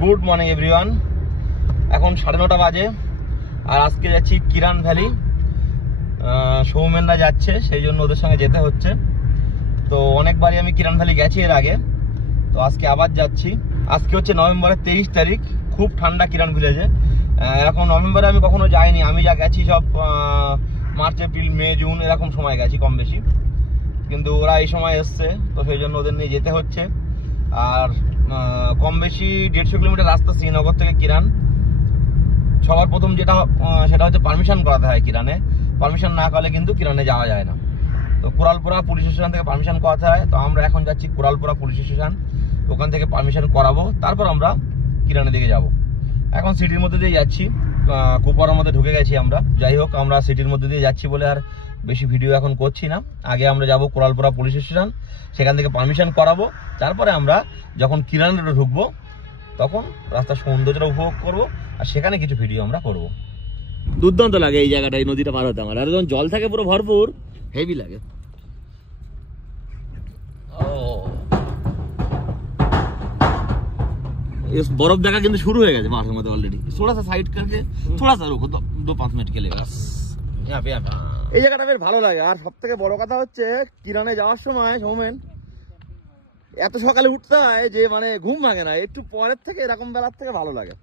Good morning everyone. এখন 9:30 বাজে আর আজকে যাচ্ছি কিরান ভ্যালি। সৌমেনরা যাচ্ছে, সেই জন্য ওদের সঙ্গে যেতে হচ্ছে। তো অনেকবারই আমি কিরান ভ্যালি গেছি এর আগে, তো আজকে আবার যাচ্ছি। আজকে হচ্ছে নভেম্বরের 23 তারিখ। খুব ঠান্ডা কিরান ভিলেজে। এরকম নভেম্বরে আমি কখনো যাইনি। আমি যা গেছি সব মার্চ, এপ্রিল, মে, জুন এরকম সময় গেছি কম বেশি, কিন্তু ওরা এই সময় এসছে, তো সেই জন্য ওদের নিয়ে যেতে হচ্ছে। আর কম বেশি 150 কিলোমিটার রাস্তা শ্রীনগর থেকে কিরান। সবার প্রথম সেটা হচ্ছে পারমিশন করাতে হয় কিরানে। পারমিশন না করলে কিন্তু কিরানে যাওয়া যায় না। তো কোরালপুরা পুলিশ স্টেশন থেকে পারমিশন করাতে হয়। তো আমরা এখন যাচ্ছি কোরালপুরা পুলিশ স্টেশন, ওখান থেকে পারমিশন করাবো, তারপর আমরা কিরানের দিকে যাব। এখন সিটির মধ্যে দিয়ে যাচ্ছি, কুপওয়ারার মধ্যে ঢুকে গেছি আমরা। যাই হোক, আমরা সিটির মধ্যে দিয়ে যাচ্ছি বলে আর বেশি ভিডিও এখন করছি না। আগে আমরা যাব কোরালপুরা পুলিশ স্টেশন, সেখান থেকে পারমিশন করাবো, তারপরে আমরা যখন কিরান রোডে ঢুকবো তখন রাস্তার সৌন্দর্যটা উপভোগ করবো, আর সেখানে কিছু ভিডিও আমরা করবো। দুর্দান্ত লাগে এই জায়গাটা, এই নদীটা পার হতে আমার। আর যখন জল থাকে পুরো ভরপুর, হেভি লাগে। बर्फ देखा কিন্তু শুরু হয়ে গেছে মাঠের মধ্যে অলরেডি। थोड़ा सा साइड करके थोड़ा सा रुको, 2-5 मिनट के लिए बस। यहाँ पे এই জায়গাটা বেশ ভালো লাগে। আর সব থেকে বড় কথা হচ্ছে কিরানে যাওয়ার সময় সৌমেন এত সকালে উঠতে হয় যে মানে ঘুম ভাঙে না। একটু পরের থেকে এরকম বেলার থেকে ভালো লাগে।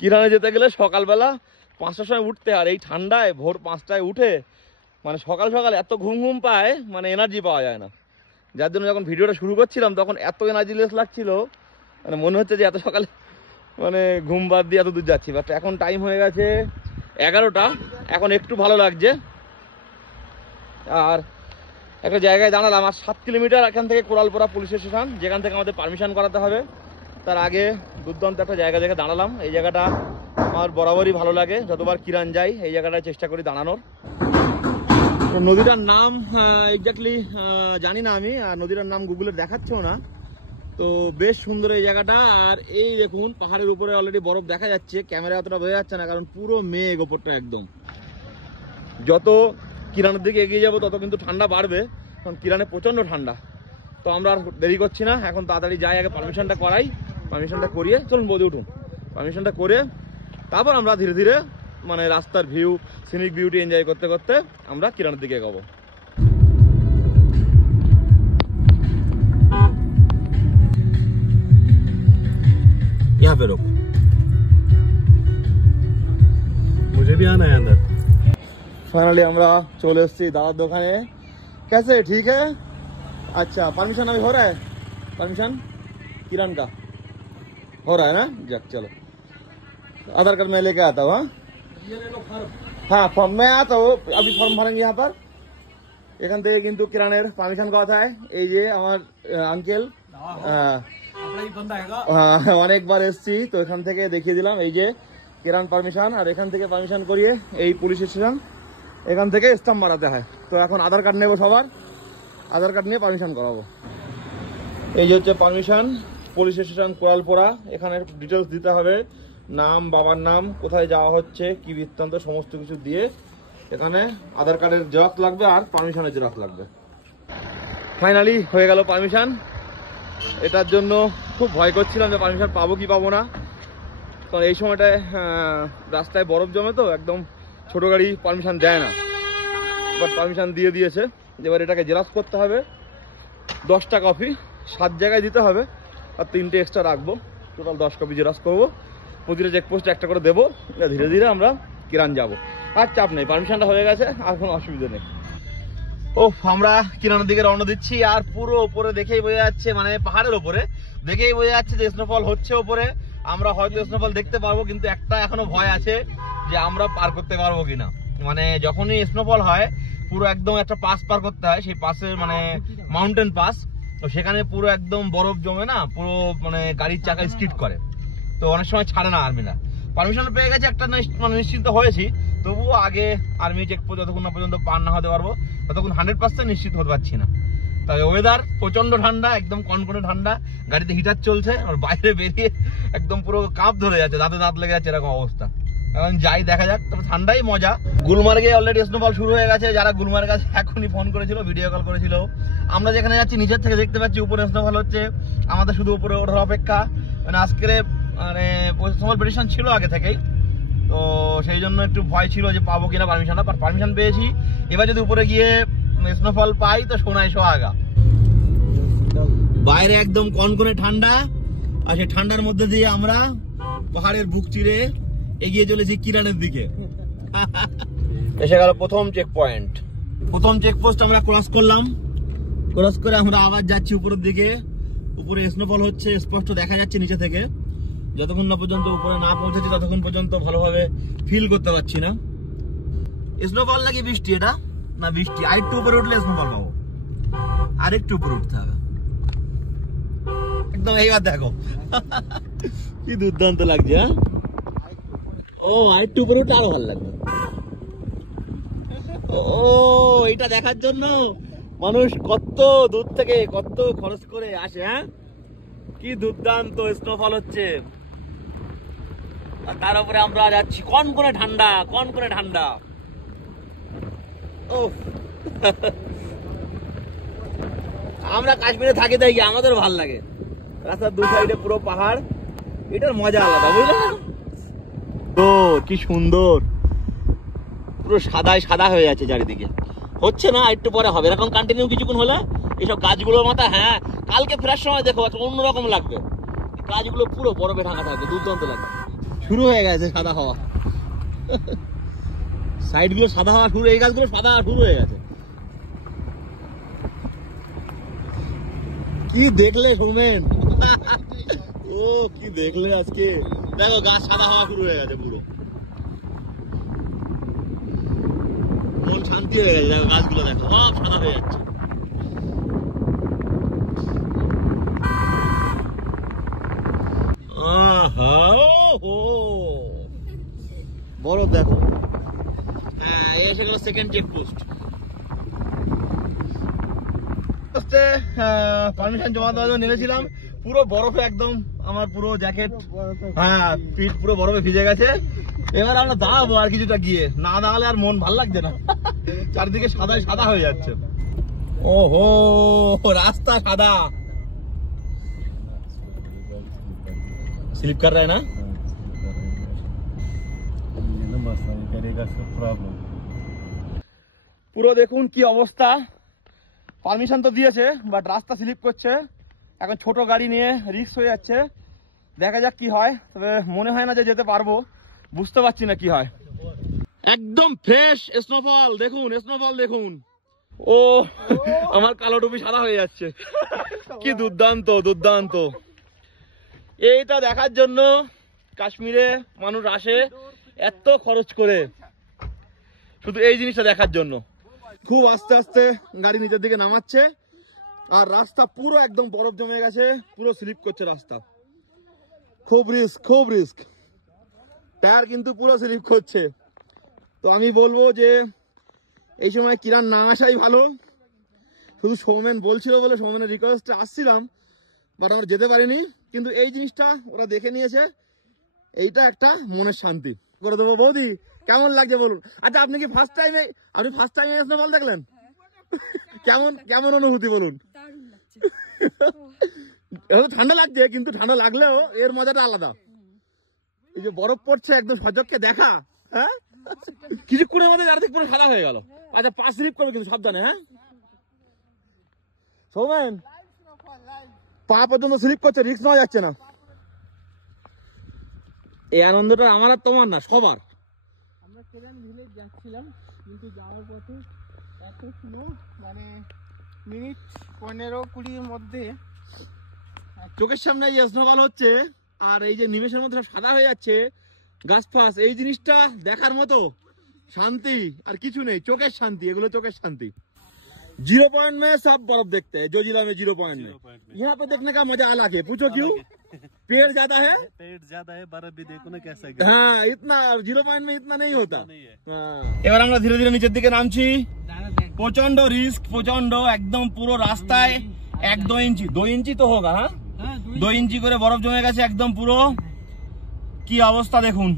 কিরানে যেতে গেলে সকালবেলা 5টার সময় উঠতে, আর এই ঠান্ডায় ভোর 5টায় উঠে মানে সকাল সকাল এত ঘুম পায়, মানে এনার্জি পাওয়া যায় না। যার জন্য যখন ভিডিওটা শুরু করছিলাম তখন এত এনার্জি লেস লাগছিল, মানে মনে হচ্ছে যে এত সকালে মানে ঘুম বাদ দিয়ে এত দূর যাচ্ছি। বাট এখন টাইম হয়ে গেছে 11টা, এখন একটু ভালো লাগছে। আর একটা জায়গায় দাঁড়ালাম, আর 7 কিলোমিটার এখান থেকে কোরালপুরা পুলিশ স্টেশন, যেখান থেকে আমাদের পারমিশন করাতে হবে। তার আগে দুর্দান্ত একটা জায়গা দেখে দাঁড়ালাম। এই জায়গাটা আমার বরাবরই ভালো লাগে, যতবার কিরান যাই এই জায়গাটায় চেষ্টা করি দাঁড়ানোর। নদীটার নাম এক্স্যাক্টলি জানি না আমি, আর নদীটার নাম গুগলে দেখাচ্ছেও না। তো বেশ সুন্দর এই জায়গাটা। আর এই দেখুন পাহাড়ের উপরে অলরেডি বরফ দেখা যাচ্ছে, ক্যামেরা অতটা বোঝা যাচ্ছে না কারণ পুরো মেঘ ওপরটা একদম। যত কিরানের দিকে এগিয়ে যাবো তত কিন্তু ঠান্ডা বাড়বে, কারণ কিরানে প্রচন্ড ঠান্ডা। তো আমরা আর দেরি করছি না, এখন তাড়াতাড়ি যাই, আগে পারমিশনটা করাই। পারমিশনটা করিয়ে চলুন বৌদি উঠুন। পারমিশনটা করে তারপর আমরা ধীরে ধীরে মানে রাস্তার ভিউ, সিনিক বিউটি এনজয় করতে করতে আমরা কিরানের দিকে এগোবো। यहाँ पे रुक, मुझे भी आना है अंदर। फाइनली আমরা চলে এসেছি দাদার দোকানে। कैसे ठीक है? अच्छा, परमिशन अभी हो रहा है? परमिशन किरण का हो रहा है ना? जब चलो आधार कार्ड मैं लेके आता हूँ। ये ले लो फॉर्म। हाँ फॉर्म मैं आता हूँ, अभी फॉर्म भरेंगे यहाँ पर। এখান থেকে কিন্তু কিরানের পারমিশন কথা হয়। এই যে আমার আঙ্কেল অনেকবার এসছি, তো এখান থেকে দেখিয়ে দিলাম। এই যে কিরান পারমিশন, আর এখান থেকে পারমিশন করিয়ে এই পুলিশ স্টেশন, এখান থেকে স্টাম্প মারাতে হয়। তো এখন আধার কার্ড নেবো, সবার আধার কার্ড নিয়ে পারমিশন করাবো। এই যে হচ্ছে পারমিশন, পুলিশ স্টেশন কোরালপুরা। এখানে ডিটেলস দিতে হবে, নাম, বাবার নাম, কোথায় যাওয়া হচ্ছে, কি বৃত্তান্ত, সমস্ত কিছু দিয়ে এখানে আধার কার্ডের জেরক্স লাগবে আর পারমিশনের জেরক্স লাগবে। ফাইনালি হয়ে গেল পারমিশন। এটার জন্য খুব ভয় করছিলাম যে পারমিশন পাবো কি পাবো না, কারণ এই সময়টায় রাস্তায় বরফ জমে, তো একদম ছোট গাড়ি পারমিশন দেয় না। বাট পারমিশন দিয়ে দিয়েছে। এবার এটাকে জেরক্স করতে হবে, 10টা কপি 7 জায়গায় দিতে হবে, আর 3টে এক্সট্রা রাখবো। টোটাল 10 কপি জেরক্স করবো। প্রতিটা চেকপোস্টে একটা করে দেবো। ধীরে ধীরে আমরা কিরান যাবো। আর চাপ নেই, পারমিশনটা হয়ে গেছে, আর কোনো অসুবিধা নেই। আমরা কিরানের দিকে রওনা দিচ্ছি। আর পুরো উপরে দেখেই বোঝা যাচ্ছে, মানে পাহাড়ের উপরে দেখেই বোঝা যাচ্ছে যে স্নোফল হচ্ছে উপরে। আমরা হয়তো স্নোফল দেখতে পারবো, কিন্তু একটা এখনো ভয় আছে যে আমরা পার করতে পারবো কিনা। মানে যখনই স্নোফল হয় পুরো একদম একটা পাস পার করতে হয়, সেই পাসে মানে মাউন্টেন পাস, তো সেখানে পুরো একদম বরফ জমে না, পুরো মানে গাড়ির চাকা স্কিড করে, তো অনেক সময় ছাড়ে না আর্মিরা। পারমিশন পেয়ে গেছে একটা, মানে নিশ্চিন্ত হয়েছি। তবুও আগে আর্মি চেকপোস্ট যতক্ষণ না পর্যন্ত পার না হতে পারবো ততক্ষণ 100% নিশ্চিত হতে পারছি না। তবে ওয়েদার প্রচন্ড ঠান্ডা, একদম কনকনে ঠান্ডা। গাড়িতে হিটার চলছে, আর বাইরে বেরিয়ে একদম পুরো কাঁপ ধরে যাচ্ছে, দাঁতে দাঁত লেগে যাচ্ছে, এরকম অবস্থা। এখন যাই দেখা যাক, তবে ঠান্ডাই মজা। গুলমার্গে অলরেডি স্নোফল শুরু হয়ে গেছে। যারা গুলমার্গ আছে এখনই ফোন করেছিল, ভিডিও কল করেছিল। আমরা যেখানে যাচ্ছি নিচের থেকে দেখতে পাচ্ছি উপরে স্নোফল হচ্ছে, আমাদের শুধু উপরে ওঠার অপেক্ষা। মানে আজকের মানে স্নোফল প্রেডিকশন ছিল আগে থেকেই, তো সেই জন্য একটু ভয় ছিল যে পাবো কিনা পারমিশন, পারমিশন পেয়েছি। এবার যদি উপরে গিয়ে স্নোফল পাই তো সোনায় সোহাগা। বাইরে একদম কনকনে ঠান্ডা, আর সেই ঠান্ডার মধ্যে দিয়ে আমরা পাহাড়ের বুক চিরে এগিয়ে চলেছি কিরানের দিকে। এসে গেল প্রথম চেক পয়েন্ট। প্রথম চেকপোস্ট আমরা ক্রস করলাম, ক্রস করে আমরা আবার যাচ্ছি উপরের দিকে। উপরে স্নোফল হচ্ছে, স্পষ্ট দেখা যাচ্ছে নিচে থেকে। যতক্ষণ না পর্যন্ত উপরে না পৌঁছেছি ততক্ষণ পর্যন্ত ভালোভাবে ফিল করতে পারছি না। স্নোফল নাকি বৃষ্টি? এটা না বৃষ্টি, আরেকটু উপরে উঠলে স্নোফল পাবো, আরেকটু উপরে উঠতে হবে একদম। এইবার দেখো কি দুর্দান্ত লাগছে। হ্যাঁ, ও আরেকটু উপরে উঠলে আরো ভালো লাগবে। ও এটা দেখার জন্য মানুষ কত দূর থেকে কত খরচ করে আসে। হ্যাঁ, কি দুর্দান্ত স্নোফল হচ্ছে, আর তার উপরে আমরা যাচ্ছি কনকনে ঠান্ডা, কনকনে ঠান্ডা। ও আমরা কাশ্মীরে থাকি তাই আমাদের ভাল লাগে। রাস্তার দু সাইডে পুরো পাহাড়, এটার মজা আলাদা, বুঝলে? তো কি সুন্দর, পুরো সাদায় সাদা হয়ে যাচ্ছে চারিদিকে। হচ্ছে না, একটু পরে হবে। এরকম কন্টিনিউ কিছুক্ষণ হলে এইসব গাছগুলোর মাথা, হ্যাঁ কালকে ফেরার সময় দেখো অন্যরকম লাগবে, গাছগুলো পুরো বরফে ঢাকা থাকবে, দুর্দান্ত লাগবে। শুরু হয়ে গেছে সাদা হওয়া, সাইড গুলো সাদা হওয়া শুরু, এই গাছগুলো সাদা হওয়া শুরু হয়ে গেছে। কি দেখলে সৌমেন? ও কি দেখলে আজকে, দেখো গাছ সাদা হওয়া শুরু হয়ে গেছে পুরো, মন শান্তি হয়ে গেছে। দেখো গাছগুলো দেখো সব সাদা হয়ে যাচ্ছে। বড় দেখো। হ্যাঁ, এসে গেল সেকেন্ড চেক পোস্ট। পারমিশন জমা দেওয়ার জন্য নেমেছিলাম, পুরো বরফে একদম আমার পুরো জ্যাকেট, হ্যাঁ পিঠ পুরো বরফে ভিজে গেছে। এবার আমরা দাঁড়াবো আর কিছুটা গিয়ে, না দাঁড়ালে আর মন ভালো লাগছে না, চারিদিকে সাদায় সাদা হয়ে যাচ্ছে। ওহো, রাস্তা সাদা, স্লিপ কর রা না? পুরো দেখুন কি অবস্থা। পারমিশন তো দিয়েছে, বাট রাস্তা স্লিপ করছে। এখন ছোট গাড়ি নিয়ে রিস্ক হয়ে যাচ্ছে, দেখা যাক কি হয়। তবে মনে হয় না যে যেতে পারবো, বুঝতে পারছি না কি হয়। একদম ফ্রেশ স্নোফল দেখুন, স্নোফল দেখুন। ও আমার কালো টুপি সাদা হয়ে যাচ্ছে, কি দুর্দান্ত দুর্দান্ত। এইটা দেখার জন্য কাশ্মীরে মানুষ আসে এত খরচ করে, শুধু এই জিনিসটা দেখার জন্য। খুব আস্তে আস্তে গাড়ি নিচের দিকে নামাচ্ছে, আর রাস্তা পুরো একদম বরফ জমে গেছে, পুরো স্লিপ করছে রাস্তা। খুব রিস্ক, খুব রিস্ক। টায়ার কিন্তু পুরো স্লিপ করছে। তো আমি বলবো যে এই সময় কিরান না আসাই ভালো। শুধু সৌমেন বলছিল বলে সৌমেনের রিকোয়েস্টে আসছিলাম, বাট আমরা যেতে পারিনি। কিন্তু এই জিনিসটা ওরা দেখে নিয়েছে, এইটা একটা মনের শান্তি করে দেবো। বৌদি কেমন লাগছে বলুন? আচ্ছা আপনি কি ফার্স্ট টাইমে স্নোফল দেখলেন? কেমন কেমন অনুভূতি বলুন? ঠান্ডা লাগছে, কিন্তু ঠান্ডা লাগলেও এর মজাটা আলাদা। এই যে বরফ পড়ছে একদম সচক্ষে দেখা, হ্যাঁ কিছুক্ষণের মধ্যে চারদিক পুরো সাদা হয়ে গেল। আচ্ছা পা স্লিপ করবে কিন্তু সাবধানে। হ্যাঁ সৌমেন, পা পর্যন্ত স্লিপ করছে, রিস্ক নেওয়া যাচ্ছে না। এই আনন্দটা আমার আর তোমার না, সবার। আমরা কেরান ভিলেজ যাচ্ছিলাম, কিন্তু যাওয়ার পথে এত স্নো, মানে মিনিট 15-20 মধ্যে চোখের সামনে এই স্নোফল হচ্ছে, আর এই যে নিমেষের মধ্যে সাদা হয়ে যাচ্ছে গাছ ফাঁস, এই জিনিসটা দেখার মতো শান্তি আর কিছু নেই। চোখের শান্তি, এগুলো চোখের শান্তি। 0 पॉइंट में सब बर्फ देखते हैं, जो जिला में 0 पॉइंट में। यहाँ पे देखने का मजा अलग है। पूछो क्यों? पेड़ ज्यादा है, पेड़ ज्यादा है, बर्फ भी देखो ना कैसा। हाँ इतना 0 पॉइंट में इतना नहीं होता। এবার আমরা ধীরে ধীরে নিচের দিকে নামছি। প্রচন্ড রিস্ক, প্রচন্ড, একদম পুরো রাস্তায় 1-2 इंची, 2 इंची তো হোক, হ্যাঁ 2 इंची করে বরফ জমে গেছে একদম পুরো। কি অবস্থা দেখুন।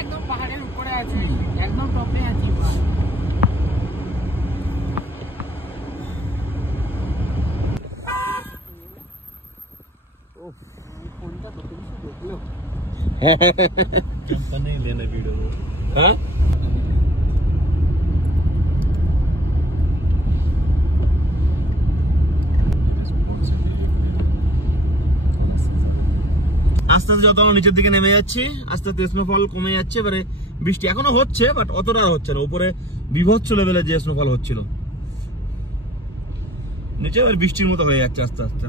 একদম পাহাড়ের উপরে আছি, একদম টপে আছি। ফোনটা কত কিছু দেখলো। कंपनी लेना वीडियो হ্যাঁ আস্তে আস্তে যত আমরা নিচের দিকে নেমে যাচ্ছি আস্তে আস্তে স্নোফল কমে যাচ্ছে, এবারে বৃষ্টি এখনো হচ্ছে বাট অতটা আর হচ্ছে না, উপরে বিভৎস লেভেলের যে স্নোফল হচ্ছিল নিচে এবার বৃষ্টির মতো হয়ে যাচ্ছে আস্তে আস্তে।